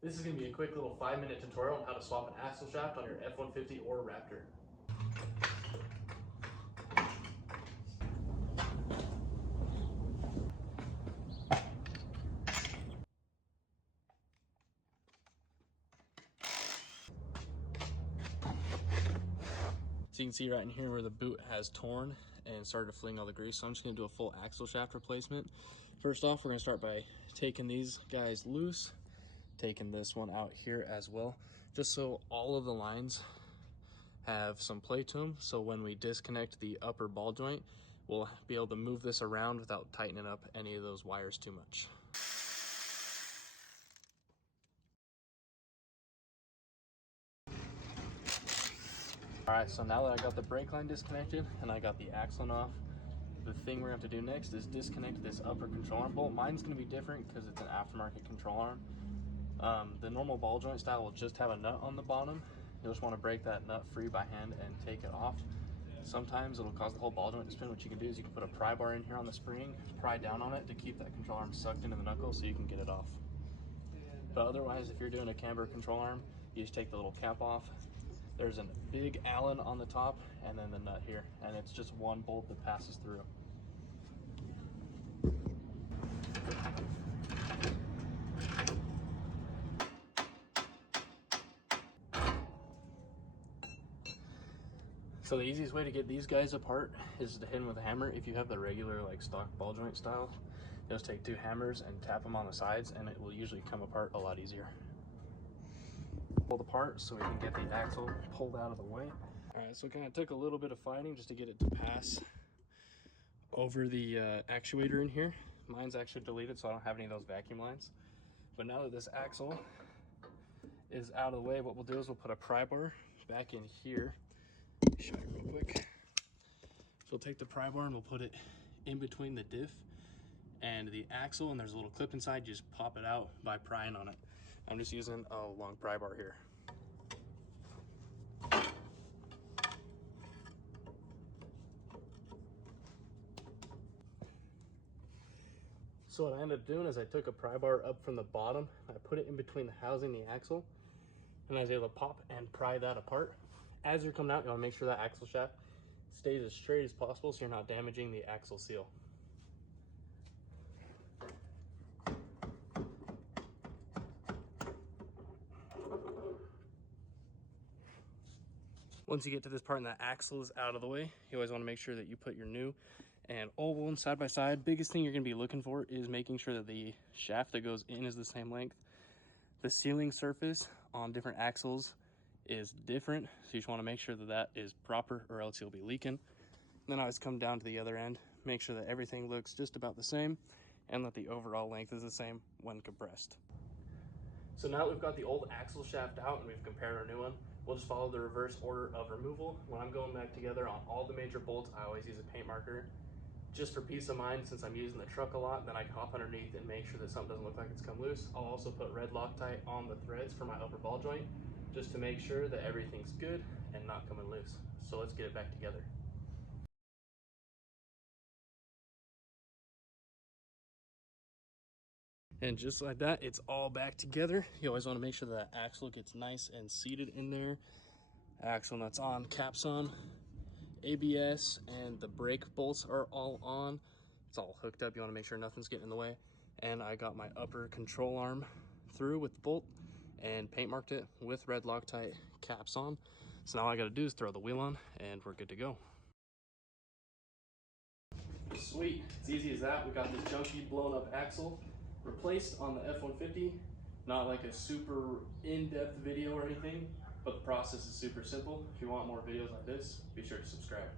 This is going to be a quick little 5-minute tutorial on how to swap an axle shaft on your F-150 or Raptor. So you can see right in here where the boot has torn and started to fling all the grease. So I'm just going to do a full axle shaft replacement. First off, we're going to start by taking these guys loose, taking this one out here as well, just so all of the lines have some play to them. So when we disconnect the upper ball joint, we'll be able to move this around without tightening up any of those wires too much. All right, so now that I got the brake line disconnected and I got the axle off, the thing we're going to have to do next is disconnect this upper control arm bolt. Mine's going to be different because it's an aftermarket control arm. The normal ball joint style will just have a nut on the bottom. You'll just want to break that nut free by hand and take it off. Sometimes it'll cause the whole ball joint to spin. What you can do is you can put a pry bar in here on the spring, pry down on it to keep that control arm sucked into the knuckle so you can get it off. But otherwise, if you're doing a camber control arm, you just take the little cap off. There's a big Allen on the top and then the nut here, and it's just one bolt that passes through. So the easiest way to get these guys apart is to hit them with a hammer. If you have the regular like stock ball joint style, just take 2 hammers and tap them on the sides and it will usually come apart a lot easier. Pull apart so we can get the axle pulled out of the way. All right, so it kind of took a little bit of fighting just to get it to pass over the actuator in here. Mine's actually deleted, so I don't have any of those vacuum lines. But now that this axle is out of the way, what we'll do is we'll put a pry bar back in here. Let me show you real quick. So we'll take the pry bar and we'll put it in between the diff and the axle, and there's a little clip inside. You just pop it out by prying on it. I'm just using a long pry bar here. So what I ended up doing is I took a pry bar up from the bottom, I put it in between the housing and the axle, and I was able to pop and pry that apart. As you're coming out, you want to make sure that axle shaft stays as straight as possible so you're not damaging the axle seal. Once you get to this part and that axle is out of the way, you always want to make sure that you put your new and old one side by side. Biggest thing you're going to be looking for is making sure that the shaft that goes in is the same length. The sealing surface on different axles is different, so you just want to make sure that that is proper or else you'll be leaking. Then I always come down to the other end, make sure that everything looks just about the same and that the overall length is the same when compressed. So now that we've got the old axle shaft out and we've compared our new one, we'll just follow the reverse order of removal. When I'm going back together on all the major bolts, I always use a paint marker. Just for peace of mind, since I'm using the truck a lot, then I can hop underneath and make sure that something doesn't look like it's come loose. I'll also put red Loctite on the threads for my upper ball joint, just to make sure that everything's good and not coming loose. So let's get it back together. And just like that, it's all back together. You always want to make sure that axle gets nice and seated in there. Axle nuts on, caps on, ABS and the brake bolts are all on. It's all hooked up. You want to make sure nothing's getting in the way. And I got my upper control arm through with the bolt and paint marked it with red Loctite, caps on. So now all I got to do is throw the wheel on and we're good to go. Sweet, it's easy as that. We got this junky blown up axle replaced on the F-150. Not like a super in-depth video or anything, but the process is super simple. If you want more videos like this, be sure to subscribe.